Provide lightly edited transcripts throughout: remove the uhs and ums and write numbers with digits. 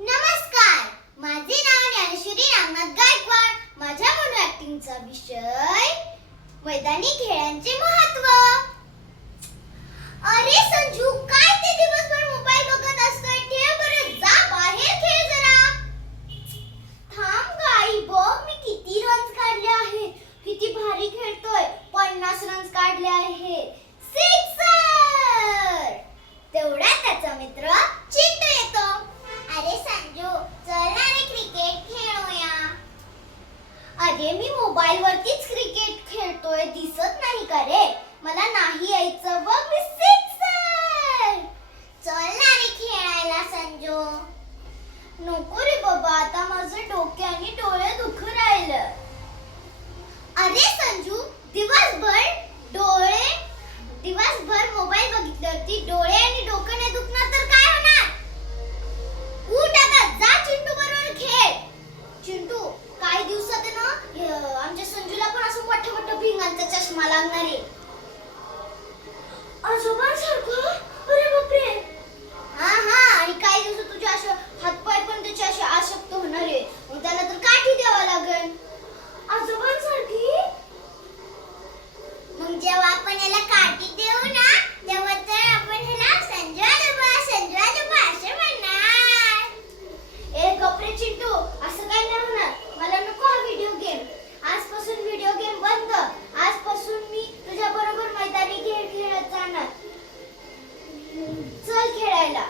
नमस्कार, माझे नाव ज्ञानेश्वरी रामनाथ गायकवाड. माझ्या मोनो ऍक्टिंगचा विषय मैदानी खेळांचे महत्त्व. अरे संजू, काय ते दिवसभर मोबाईल बघत असतोय? ठेव बरं, जा बाहेर खेळ जरा. थांब गाई, बघ मी किती रन्स काढले आहेत. किती भारी खेळतोय. 50 रन्स काढले आहेत. सिक्सर. तेवढ्यात त्याचा मित्र चिंटू येतो. अरे संजू, चल ना रे क्रिकेट खेळूया. अरे मी मोबाईल वरतीच क्रिकेट खेळतोय, दिसत नाही का रे? मला नाही यायचं, बघ मी सिक्सर. चल ना रे खेळायला संजू. नको रे बाबा, आता माझं डोके आणि डोळे दुखू राहिलं. अरे संजू, दिवसभर मोबाईल बघितल्यावरती डोळे आणि डोकं नाही दुखणार तर काय होणार? उठ आता, जा चिंटू बरोबर खेळ. चिंटू, काही दिवसात आहे ना आमच्या संजूला पण असं मोठं मोठं भिंगांचा चष्मा लागणार आहे. आजोबांसारखं? अरे बापरे. हा, आणि काही दिवसात तुझे असे हातपाय पण त्याचे असे अशक्त होणार आहे. मग त्याला तर काठी द्यावा लागेल. आजोबांसारखी? मग जेव्हा आपण याला काठी देऊ ना, तेव्हा तर आपण ह्याला संजू आजोबा असे म्हणणार. ए गप्रे चिंटू, असं काय नाही होणार. मला नको हा व्हिडिओ गेम. आजपासून व्हिडिओ गेम बंद. आजपासून मी तुझ्या बरोबर मैदानी खेळ खेळत जाणार. चल खेळायला.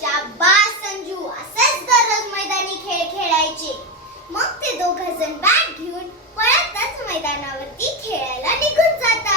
शाबास संजू, असंच दररोज मैदानी खेळ खेळायचे. मग ते दोघं जण बॅट घेऊन पळतच मैदानावरती खेळायला निघून जातात.